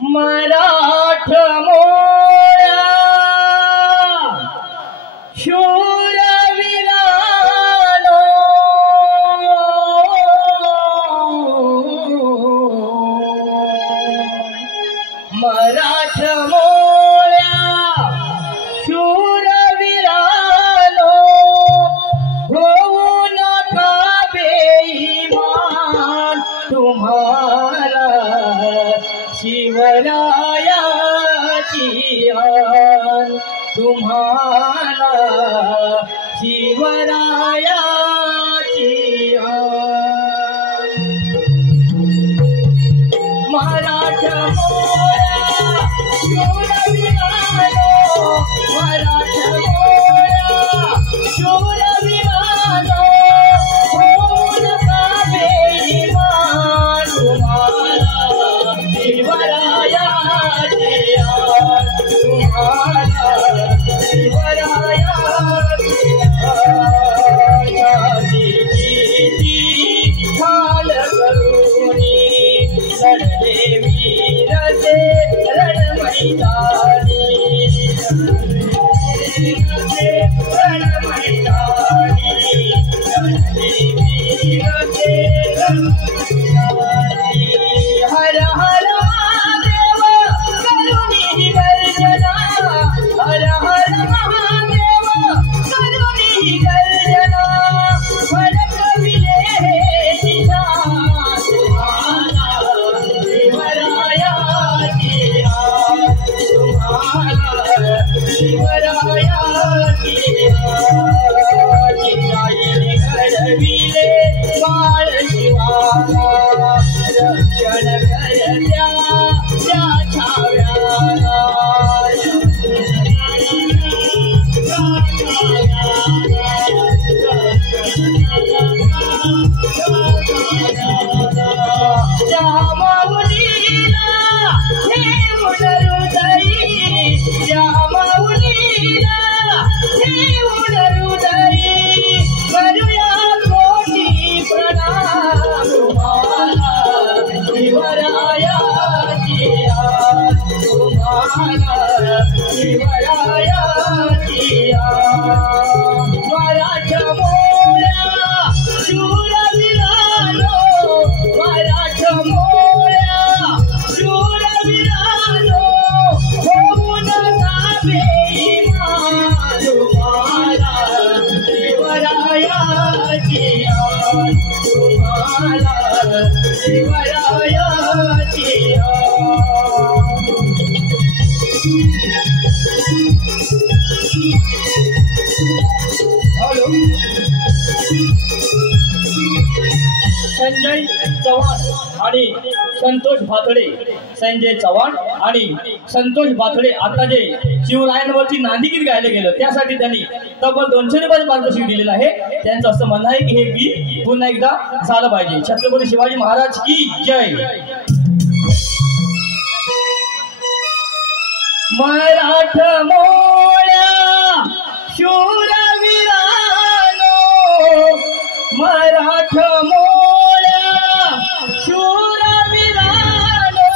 मराठमोळ्या शूरवीरानो मराठमोळ्या शूरवीरानो होऊ नका बेईमान तुम्हाला शिवरायाची आण तुम्हाला शिवरायाची आण मराठमोळ्या शूरवीरानो मराठमोळ्या शूरवीरानो होऊ नका बेईमान तुम्हाला शिवरायाची आण तुम्हाला शिवरायाची ढाल करुणी लढले वीर ते रणमैदानी रणमैदानी लढले वीर ते रणमैदानी हर हर महादेव करुणी गर्जना हर हर महादेव करुणी गर्जना फडकविले दिशा तुम्हाला शिवरायाची आण तुम्हाला शिवरायाची आण जिजाईने घडविले बाळ शिवाला रक्षण करत्या त्या छाव्याला त्या माऊलीला हे हृदयी त्या माऊलीला हे हृदयी करूया कोटी प्रणाम तुम्हाला शिवरायाची आण तुम्हाला शिवरायाची आण मराठमोळ्या शूरवीरानो मराठमोळ्या शूरवीरानो होऊ नका बेईमान तुम्हाला शिवरायाची आण तुम्हाला शिवरायाची आण हॅलो संजय चव्हाण आणि संतोष भातडे संजय चव्हाण आणि संतोष भातडे आता जे शिवरायांवरती नांदीगीत गायलं गेलं त्यासाठी त्यांनी तब्बल 200 रुपये पारितोषिक दिलेलं आहे। त्यांचं असं म्हणणं आहे की हे गीत पुन्हा एकदा झालं पाहिजे। छत्रपती शिवाजी महाराज की जय। मराठमोळ्या शूरवीरानो मराठमोळ्या शूरवीरानो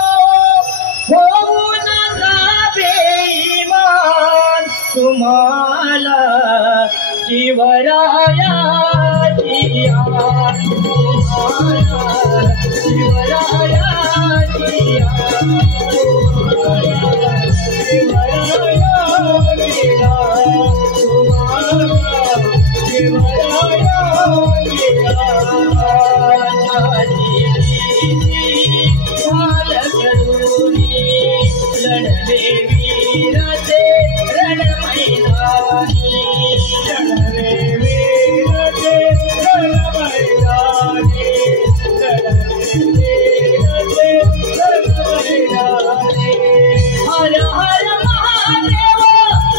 होऊ नका बेईमान तुम्हाला शिवरायाची आण तुम्हाला शिवरायाची आण लढले वीर ते रणमैदानी लढले वीर ते रणमैदानी लढले वीर ते रणमैदानी हर हर महादेव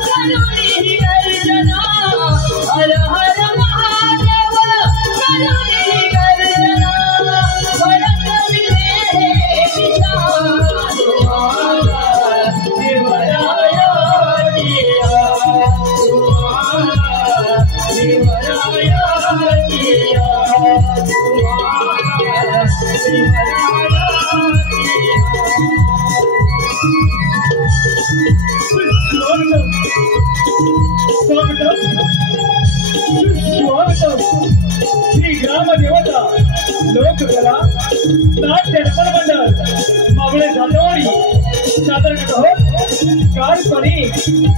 करुणी गर्जना हर हर महादेव करुणी गर्जना फडकविले दिशा तुम्हाला शिवरायाची आण तुम्हाला ग्रामदेवता लोककला नाट्य रमण मंडळ मावळे जाधववाडी सादर करत आहोत काल्पनिक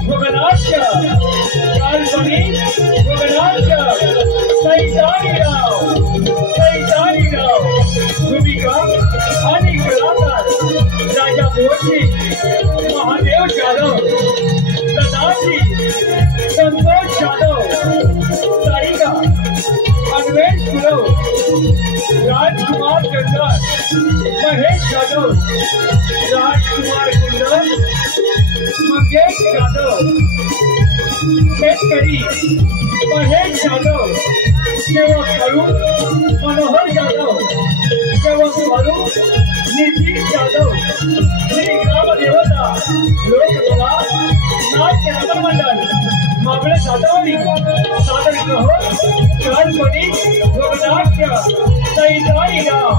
भोगनाट्य सैतानीराव भूमिका आणि कलाकार राजा बोरजी महादेव जाधव सदाजी संतोष जाधव सारिका अन्वेष गुरव राजकुमार चंदर महेश जाधव राजकुमार कुंदन मंगेश जाधव शेतकरी महेश जाधव सेवक करू मनोहर जाधव सेवक करू नितीन जाधव श्री ग्रामदेवता लोककला नाट्य रमण मंडळ मावळे जाधववाडी सादर करत काल्पनिक भोगनाट्य सैतानीराव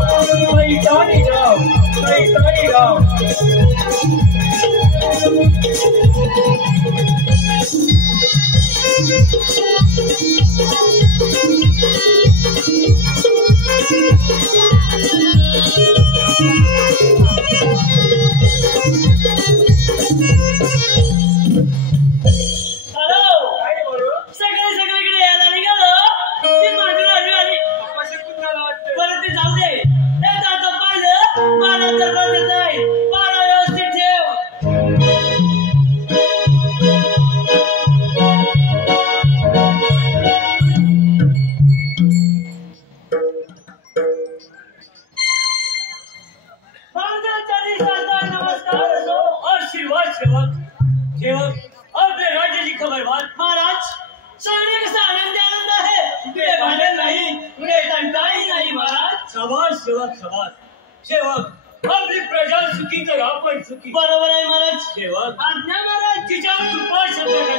सेवक आपली प्रजा सुखी तर आपण सुखी. बरोबर आहे महाराज. सेवक आज्ञा महाराज. जिच्या कृपा शब्दाने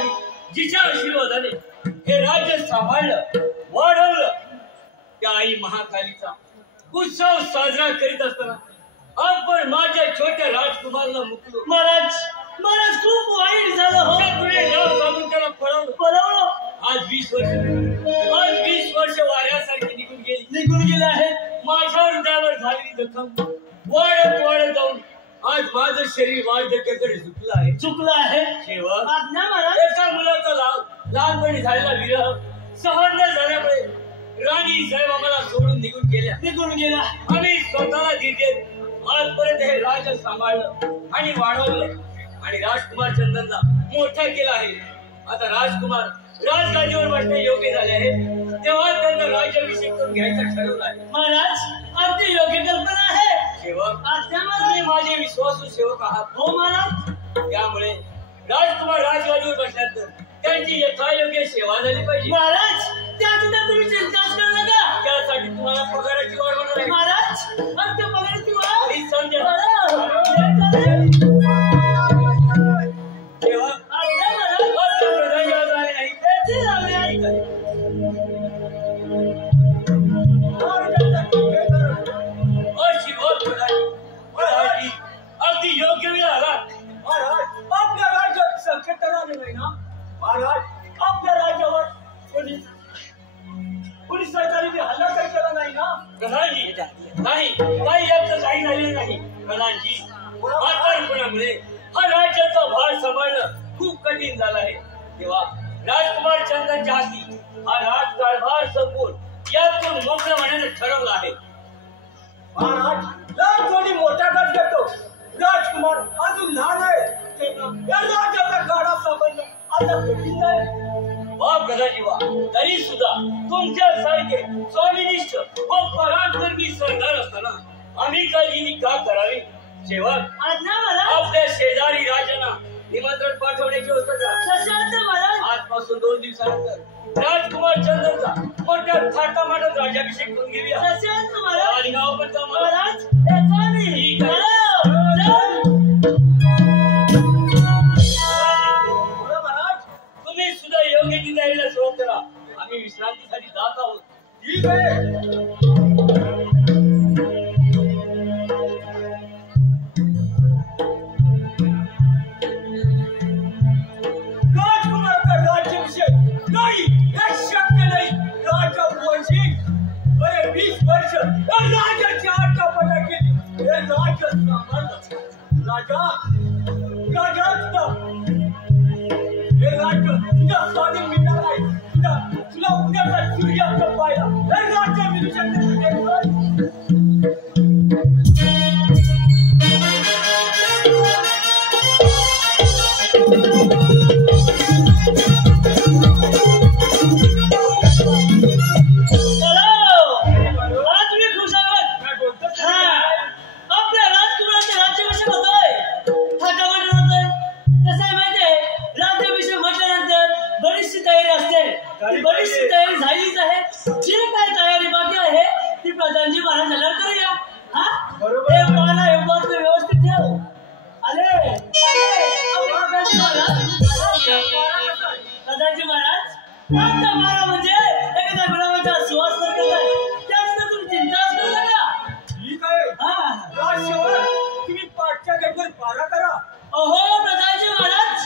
जिच्या आशीर्वादाने हे राज्य सांभाळलं वाढवलं त्या आई महाकालीचा उत्सव साजरा करीत असताना आपण माझ्या छोट्या राजकुमारला मुकलो. महाराज खूप वाईट झालं हो. नाव सांगून त्याला पळवलं. आज 20 वर्ष वाऱ्यासारखी निघून गेले आहेत. माझ्या हृदयावर झालेली जखम वाढत जाऊन आज माझं शरीर वाढल्याकडे झुकलं आहे. सेवक आज्ञा महाराज. एका मुलाचा लहानपणी झालेला विरह सहन न झाल्यामुळे राणी साहेब आम्हाला सोडून निघून गेल्या. आम्ही स्वतःला दिले आजपर्यंत हे राज्य सांभाळलं आणि वाढवलं आणि राजकुमार चंदनला मोठा केला आहे. आता राजकुमार राजगादीवर बसणे योग्य झाले आहे तेव्हा त्यांना राज्याभिषेक करून घ्यायचं ठरवलं आहे. महाराज अगदी योग्य कल्पना आहे. सेवक आज्ञा महाराज. तुम्ही माझे विश्वासू सेवक आहात. हो महाराज. त्यामुळे राजकुमार राजगादीवर बसल्यानंतर त्यांची यथायोग्य सेवा झाली पाहिजे. महाराज त्याची तुम्ही चिंताच करू नका. त्यासाठी तुम्हाला पगाराची वाढ होणार आहे. महाराज अंत्य पगाराची वाढ. ही संधी अगदी योग्य वेळ आला. महाराज आपल्या राज्यात संकट आले नाही ना. महाराज आपल्या राज्यावर पोलीस सरकारने हल्ला काही केला नाही ना. प्रधानजी नाही काही याचं काही झालेलं नाही. प्रधानजी म्हातारपणामुळे हा राज्याचा भार सांभाळणं खूप कठीण झालं आहे. तेव्हा राजकुमार चंदनच्या हाती हा राजकारभार संपवून यातून मोकळं होण्याचं ठरवलं आहे. महाराज थोडी मोठा गट घेतो. राजकुमार अजून लहान आहे. या राज्याचा गाडा सांभाळणं आता कठीण आहे. वा प्रधानजी वा. तरी सुद्धा तुमच्यासारखे स्वामिनिष्ठ व पराक्रमी सरदार असताना आम्ही काळजी का करावी. सेवक आज्ञा महाराज. आपल्या शेजारी राजांना निमंत्रण पाठवण्याचे होतं का. सशांत महाराज. आजपासून 2 दिवसानंतर राजकुमार चंदनचा मोठ्या थाटामाटात राज्याभिषेक करून घेऊया. सशांत महाराज. आणि गाव पण जाऊ. महाराज येतो मी. ठीक आहे. महाराज तुम्ही सुद्धा योग्य तिथे यायला सुरुवात करा. आम्ही विश्रांतीसाठी जात आहोत. ठीक आहे. राजकुमारचा राज्याभिषेक नाही हे शक्य नाही. राजा वंशी वर्ष या राजाची आटापटा केली. हे राज्य सांभाळलं. राजा हे राज्य तुझ्या स्वाधीन मिळणार आहे. तुला उद्याचा सूर्यास्त पाहिला. हे राज्य मिळू शकते. बरीचशी तयारी झालीच आहे. जे काय तयारी बाकी आहे ती प्रधानजी महाराज झाल्यावर करूया. हा बरोबर. हे बात व्यवस्थित ठेव. अरे प्रधानजी महाराज आता मारा म्हणजे एखाद्या गुलाबाचा सुवास तर केलाय. त्याची तुम्ही चिंताच करू नका. ठीक आहे. तुम्ही पाठच्या गेटवर पारा करा. अहो प्रधानजी महाराज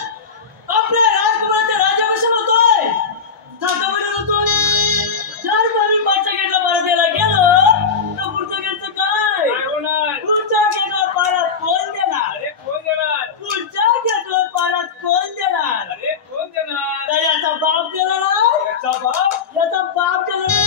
आपल्या राजकुमाराचा राज्याभिषेक होतोय. चार बारी पाचच्या गेटला पारा द्यायला गेलो तर पुढच्या गेटचं काय होणार? पुढच्या गेटवर पारा कोण देणार? अरे कोण देणार? पुढच्या गेटवर पारा कोण देणार? अरे कोण देणार? तर याचा बाप देणार. याचा बाप देणार.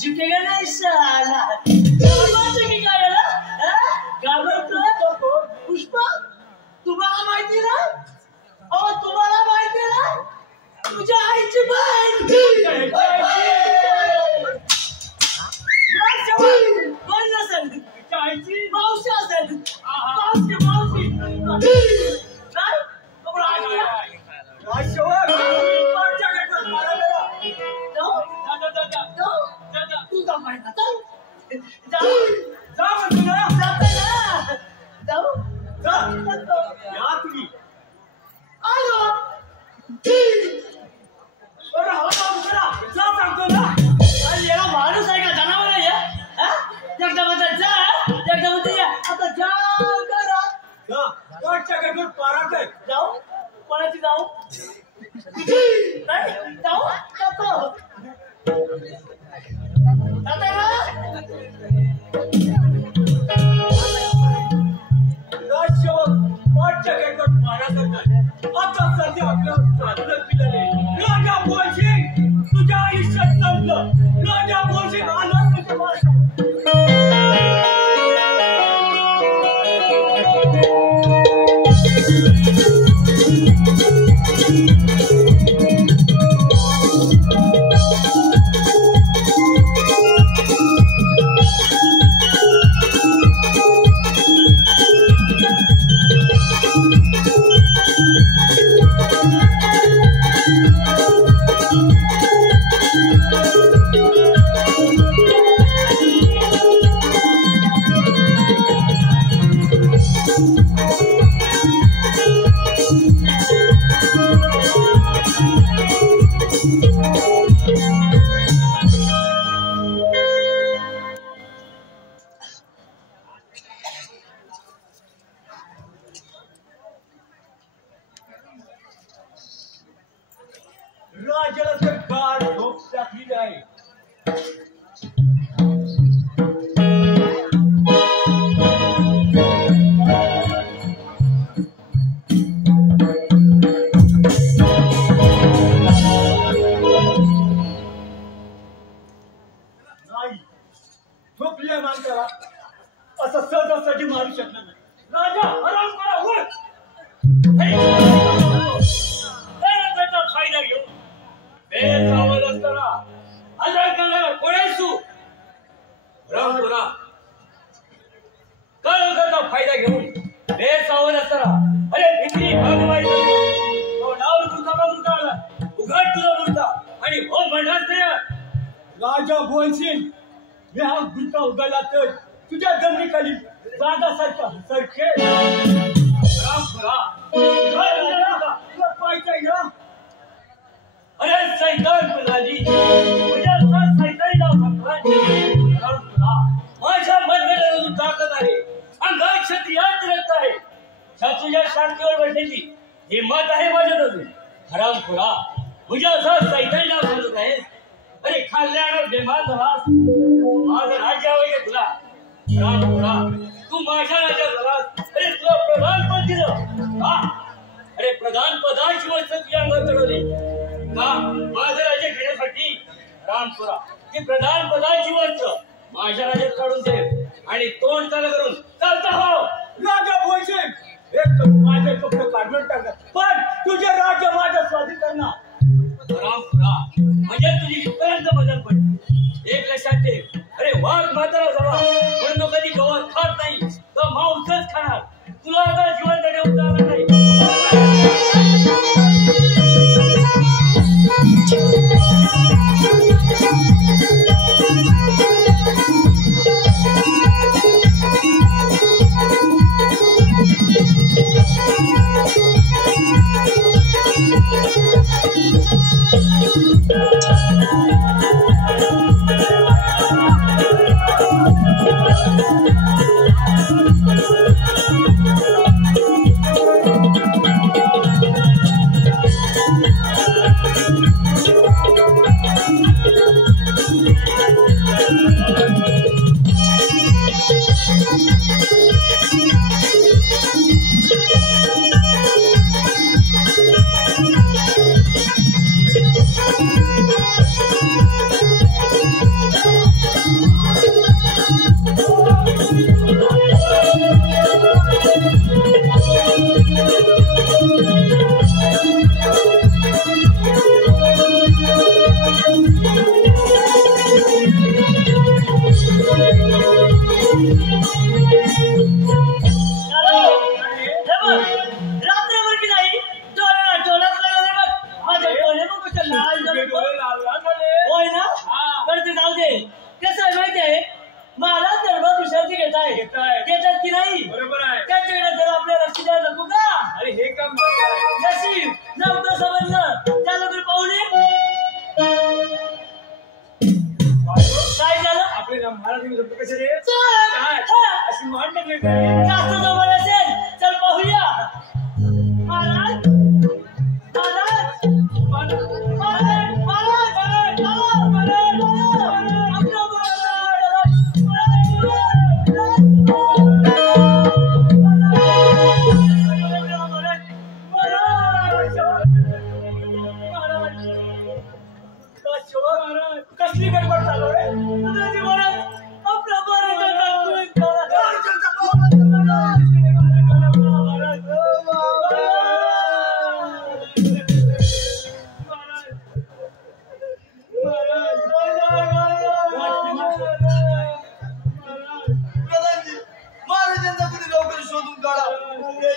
झुकेगा नहीं साला. पुष्पा तुम्हाला माहिती ना? अहो तुम्हाला माहिती ना तुझ्या आईची बहीण कोण नसेल? तुझ्या आईची मावशी असेल. मावशी काय तू जा माहिती तुम्ही आलो सांगतो ना. याला माणूस आहे का जनावर आहे? एकदा म्हणतात जा एकदा म्हणते या. आता जा करा. पाठच्या गेटवर पारा कर. जाऊ कोणाची जाऊ? नाही जाऊ जातो. राजसेवक पाठच्या गेटवर पारा करतात. आता सध्या आपल्यावर स्वातंत्र्य मिळाले. राजा बोलशिंग तुझ्या आयुष्यात संपलं. राजा बोलशिंग आला तुझ्या राजाला तर गाढ झोप टाकली आहे. नाही झोपल्या माणसाला असं सहजासहजी मारू शकणार नाही. राजा आराम करा. उठ. त्याचा फायदा घेऊन बेसावध असताना आजार करणारा कोणासू रामपुरा काळोखाचा फायदा घेऊन बेसावध असताना अरे भित्री भागवायचं नावर तुझा मुर्ता आला उघड तुझा मुर्ता आणि हो म्हणणार ते राजा बोलशील मी हा गुंता उघडला तर तुझ्या जमिनीखाली जागासारखा सरखे रामपुरा अरे सैतान पिलाजी तुझ्या सैतानीला भगवान रामपुरा माझ्या मनगटातून ताकद आहे अंगात क्षत्रियात रक्त आहे तुझ्या शांतीवर बसण्याची हिंमत आहे माझ्यात अजून रामपुरा तुझ्या असा सैतानीला बोलत आहेस अरे खाल्ल्यानं बेमान झालास माझं राज्य हवंय का तुला रामपुरा तू माझ्या राज्यात झालास अरे तुला प्रधानपद दिलं हा अरे प्रधानपदाची वस्तू तुझ्या अंगात चढवली का माझं राज्य घेण्यासाठी रामपुरा ती प्रधानपदाची वस्तू माझ्या राज्यात काढून दे आणि तोंड चालू करून चालता हो राजा बोलशील एक माझे कपडे काढून टाकत पण तुझे राज्य माझ्या स्वाधीन करणार रामपुरा म्हणजे तुझी इथपर्यंत बदल पडली एक लक्षात ठेव अरे वाघ म्हातारा झाला पण तो कधी गवत खात नाही तो मांसच खाणार तुला आता जिवंत ठेवून चालणार नाही कसली गडबड चालू आहे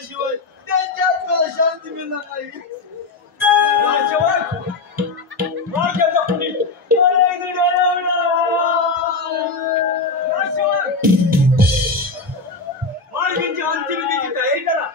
शिवाय त्यांच्या शांती मिळणार नाही मार्गिंची अंतिम तयारी करा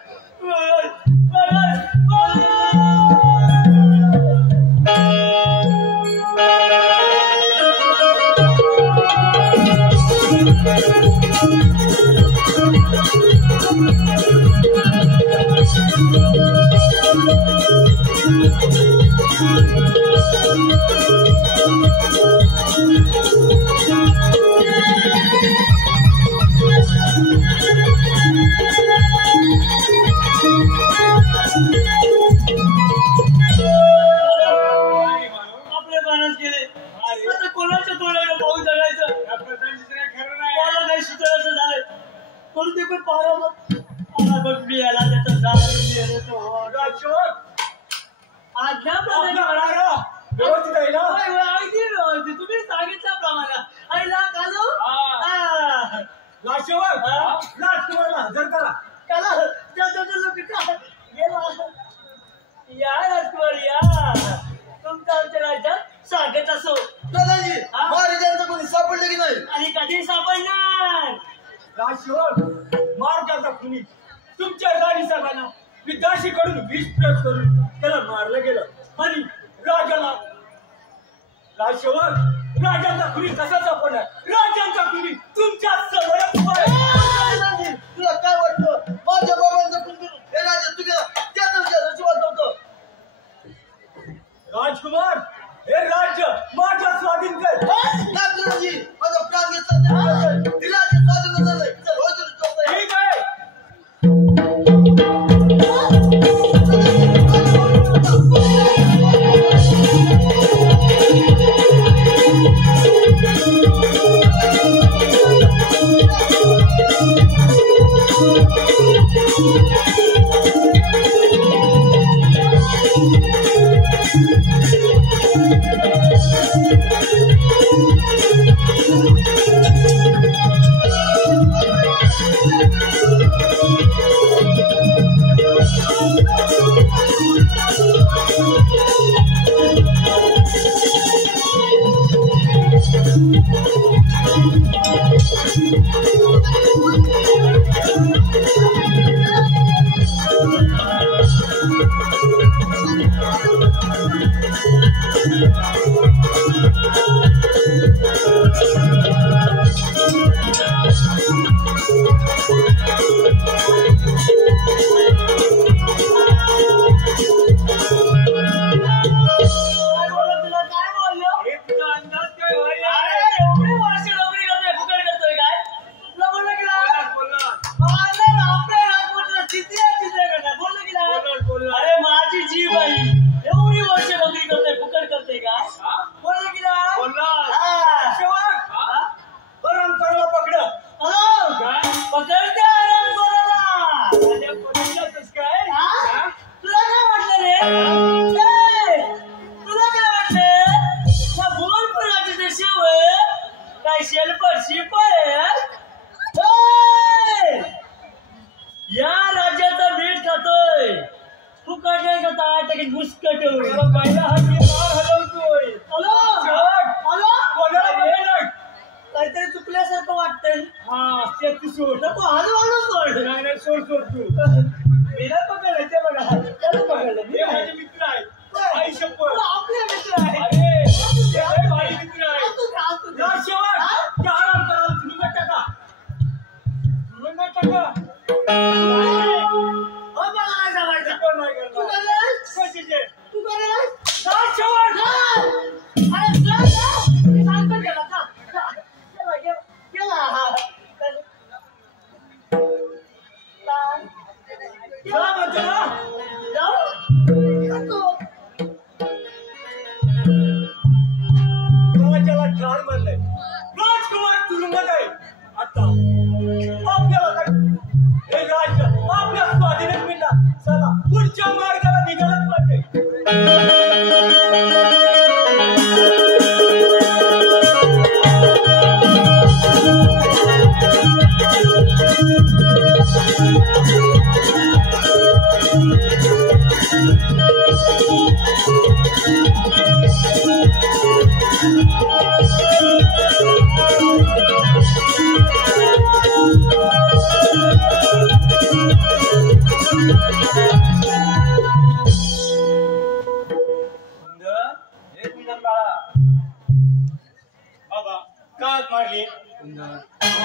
राजसेवक, राजांचा खुनी कसा सापडणार? राजांचा खुनी तुमच्या समोरच उभा आहे. तुला काय वाटतं? माझ्या बाबांचा खून करून हे राजा तुझ्या त्याच नशिबात नव्हतं. राजकुमार, हे राज्य माझ्या स्वाधीन कर. नागराजी, माझा प्राण घेतला तिला स्वाधीन झालंय. चल, हो तुला चौथा. ठीक आहे.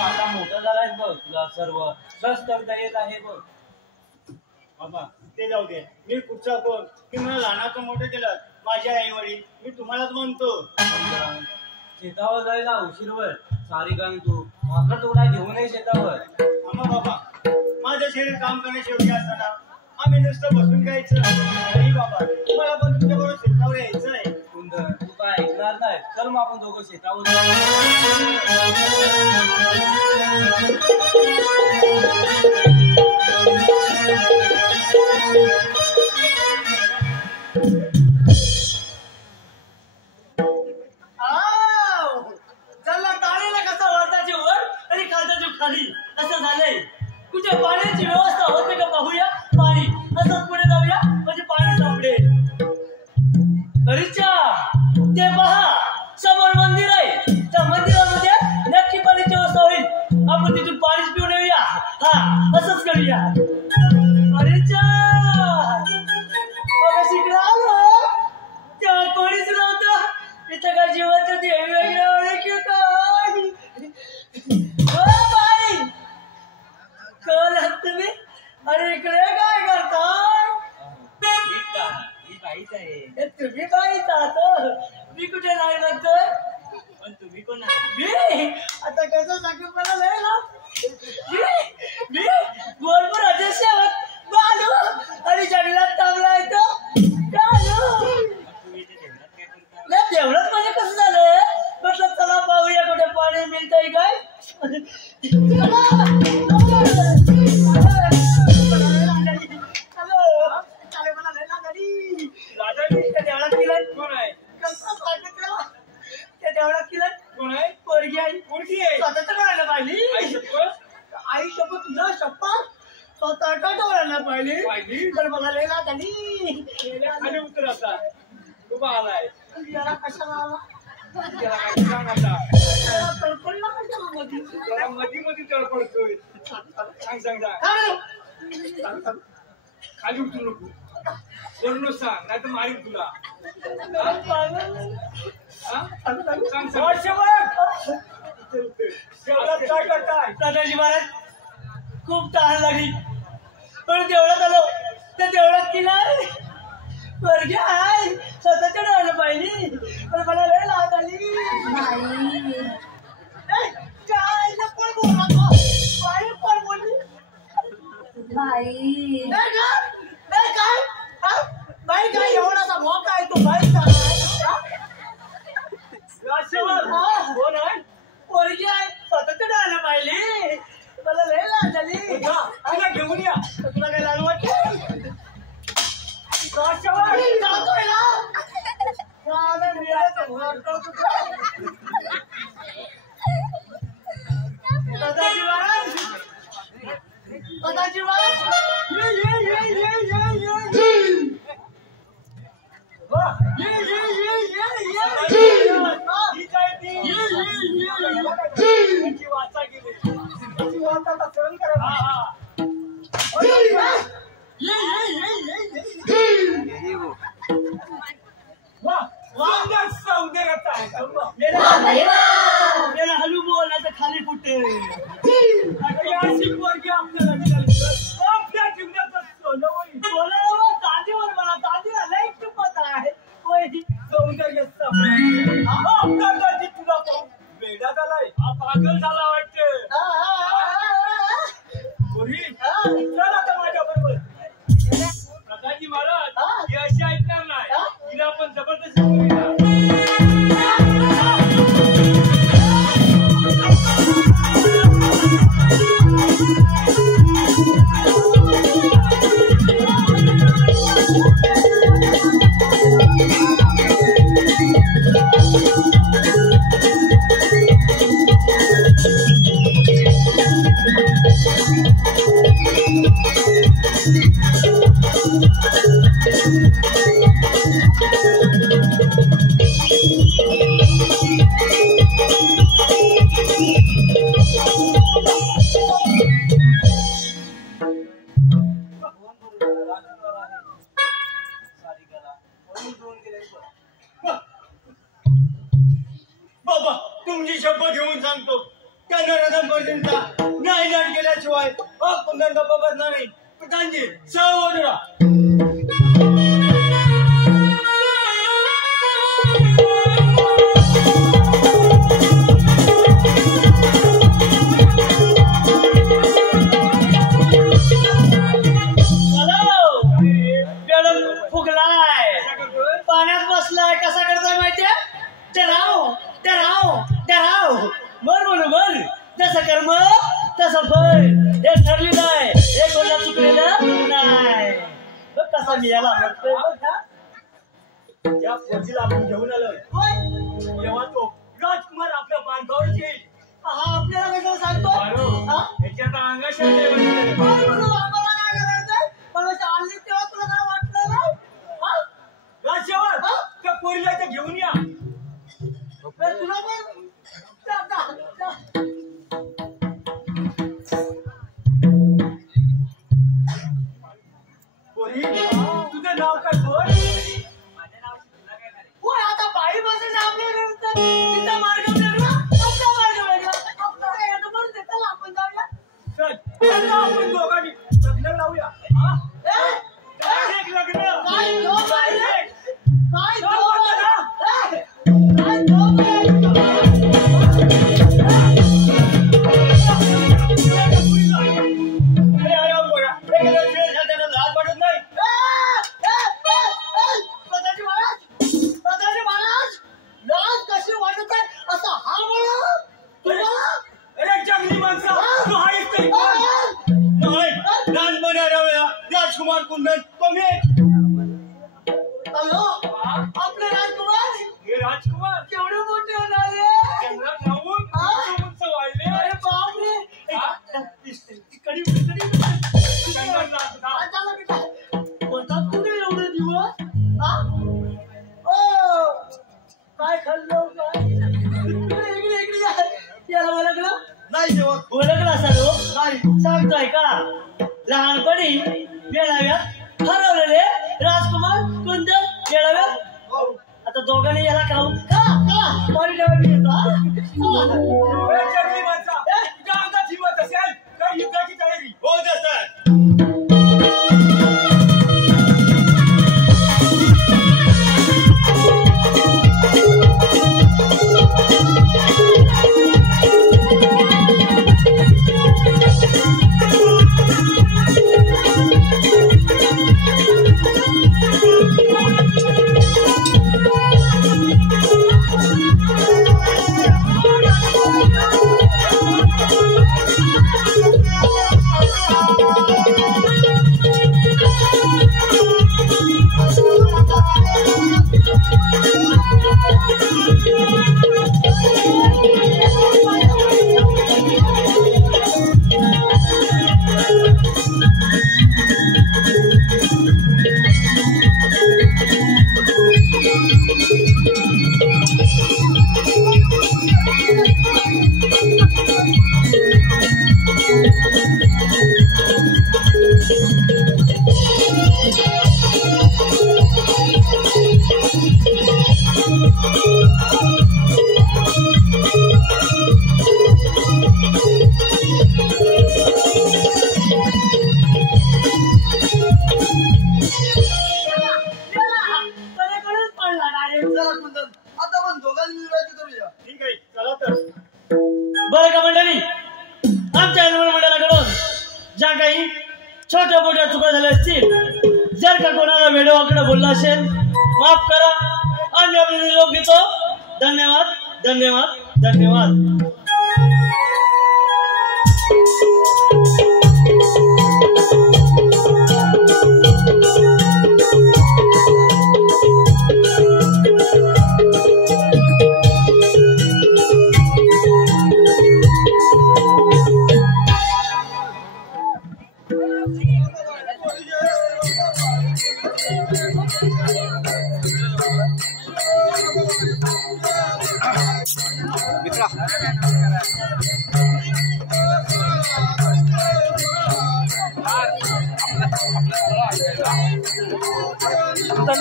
आता मोठा झालाय बघ, तुला सर्व रस करता येत आहे बघ. बाबा ते जाऊ दे, मी पुढचा कोण की मला लहानाचं मोठं केलं माझ्या आई वडील, मी तुम्हालाच म्हणतो. शेतावर जायला उशीरवर सारी काम तू भाकर तुकडा घेऊन ये शेतावर. आम्हा बाबा माझं शरीर काम करण्याची योग्य असताना आम्ही नुसतं बसून घ्यायचं. नाही बाबा, मला पण तुमच्याबरोबर शेतावर यायचं आहे. सुंदर, तू काय ऐकणार नाही. चल मग आपण दोघं शेतावर खाली असं झालंय. कुठे पाण्याची व्यवस्था होते का पाहूया. पाणी असंच पुढे जाऊया म्हणजे पाणी सापडेल. अरेच्या, ते पहा समोर मंदिर आहे. त्या मंदिरामध्ये नक्की पाण्याची व्यवस्था होईल. आपण तिथून पाणीच पिऊन येऊया. हा, असंच करूया. अरेच्या, बघा शिकला आलो तेव्हा कोणीच नव्हतं. इथं काय जीवाचं देवी वगैरे की काय ओ बाई कळ तुम्ही अरे इकडे काय करताय ही बाईच आहे. हे तुम्ही काय चाहत मी कुठे नाही लागतोय पण तुम्ही कोण आहे? मी आता कसं सांगू मला लय ना मी गोलपूर अध्यक्षावर बालू आणि जंगलात थांबला येतो तुम्ही इथे देवळात काय करता? नाही तेवढंच म्हणजे कसं झालं म्हटलं चला पाहूया कुठे पाणी मिळतंय काय देवळात केलं कोण आहे? कसं सांगितलं त्या देवळात केलं कोण आहे? पोरगी आई कोणती आहे? स्वतःच डोळ्याला पाहिली आई शपथ? आई शपथ तुझा शपथ स्वतःच्या डोळ्याला पाहिली पाहिली? तर मला लय लाज आली खाली उतर आता. उभा आलाय. याला कशाला आला त्याला काय सांग आता. त्याला तडपडला कशाला मध्ये? त्याला मध्ये तळपडतोय. सांग सांग सांग. काय? खाली उतरू नको. वरून सांग नाही तर मारीन तुला. हा? सांग सांग. देवळात काय करताय दादाजी महाराज खूप तहान लागली पण देवळात आलो त्या देवळात की नाही वर्गी आहे स्वतःच्या डोळ्याला पाहिली पण मला लय लाज आली काय कोण बोलला तो बाई कोण बोलली बाई काय बाई काय एवढासा मोका आहे तो बाई कोण आहे पोरगी आहे स्वतःच्या डोळ्याला पाहिली मला लय लाज आली तुला घेऊन या. तुला काय लाज वाटते जातोय ना साधं मिळायचं वाटतं तुझं. दादाजी महाराज दादाजी महाराज ही काय ती? त्याची वाचा गेली. त्याची वाचा आता सहन करा. वा, सुंदर सौंदर्याचा आहे का? वा. मेरा हलू बोलायचं खाली कुठे आणि अशी पोरगी आपल्याला मिळाली तर आपल्या जीवनाचं सोनं होईल. बोलायला चांदीवर मला चांदीला लई किंमत आहे होय सौंदर्य संपलं. आपला दाजी तुला पाहून वेडा झालाय. हा पागल झाला वाटतं. पोरी, चल आता माझ्या बरोबर. प्रकाशजी महाराज ही अशी ऐकणार नाही. तिला आपण जबरदस्ती करूया. बाबा तुमची शपथ घेऊन सांगतो त्या नराधमपर्यंतचा नाही नाट केल्याशिवाय पुन्हा गप्पा बसणार नाही. प्रधानजी सावधरा. फुगलाय पाण्यात बसलाय कसा करताय माहितीये डराव डराव डराव मर म्हणू मर जसं कर्म तसं फळ हे ठरलेलं आहे हे कोणा चुकलेलं नाही बघ कसा मिळाला म्हणतोय बघ हा. या पोजीला आपण घेऊन आलोय. तेव्हा तो राजकुमार आपल्या बांधावर येईल. हा आपल्याला कसं सांगतो हा? त्याच्यात अंगाशाने वाटतं. काय म्हणू आम्हाला काय करायचंय मला चालली तेव्हा तुला काय वाटलं नाही हा? राजेवर त्या पोरीला इथं घेऊन या. तर तुला पण जा, जा, जा. पोरी तुझं नाव काय बोल? होय आता बाई माझं नाव नाही कुंदन कमी अयो आपले राजकुमार हे राजकुमार केवढे मोठे होणारे जंगलात जाऊन उंच वाढले अरे बापरे कडी कोणता तुम्ही एवढे दिवस ओ काय खाल्लं काय इकडे याला ओळखलं नाही जेव्हा ओळखलं सर्व नाही सांगतोय का लहानपणी मेळाव्यात हरवलेले राजकुमार कुंदन मेळाव्यात आता दोघांनी याला खाऊन का जंगली माणसा गावचा जीवत असेल काही युद्धाची तयारी हो सर बरं का मंडळी, आमच्या मंडळाकडून ज्या काही छोट्या मोठ्या चुका झाल्या असतील, जर का कोणाला वेडवाकडे बोलला असेल माफ करा. आम्ही आपले निरोप घेतो. धन्यवाद धन्यवाद धन्यवाद.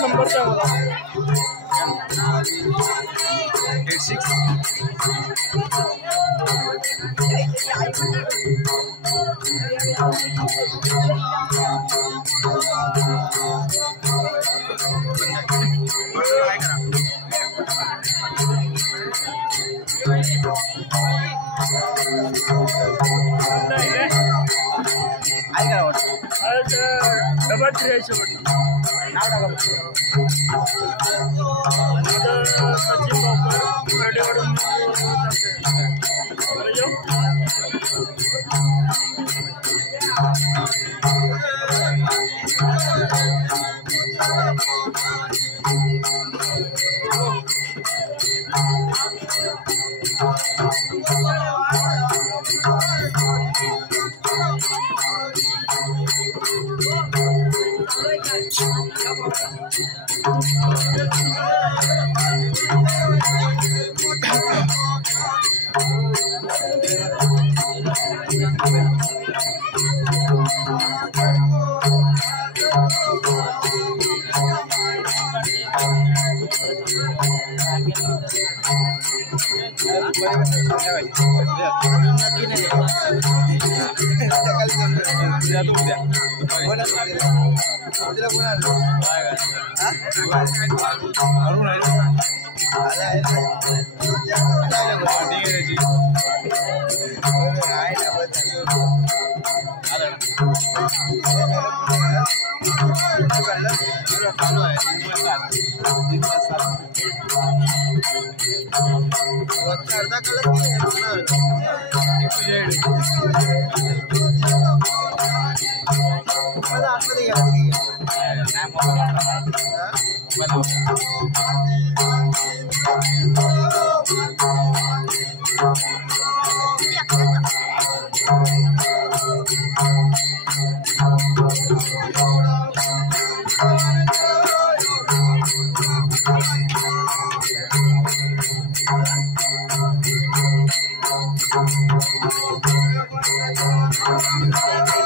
नंबर क्या होगा? 1 मला आतमध्ये घ्या, घ्या.